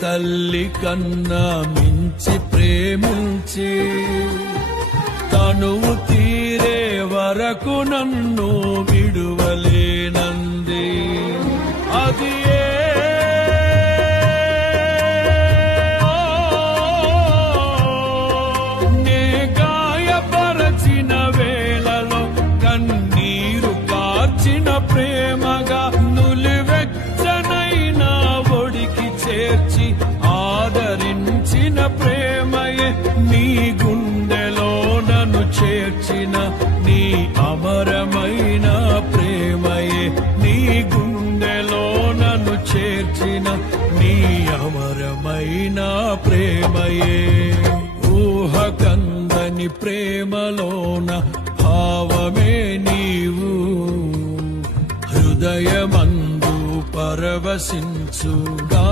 తల్లి కన్నా మించి ప్రేమించి తనువు తీరే వరకు నన్ను విడువలేనంది. అది నే గాయపరచిన వేళలో కన్నీరు కార్చిన ప్రేమగా నులివెచ్చనైనా ఒడికి చేర్చి ఆదరించిన ప్రేమయే నీ గుండెలో నన్ను చేర్చిన నీ అమరమైన ప్రేమయే నీ గుండెలో నన్ను చేర్చిన నీ అమరమైన ప్రేమయే. ఊహకందని ప్రేమలోన భావమే నీవు హృదయమందు పరవశించుగా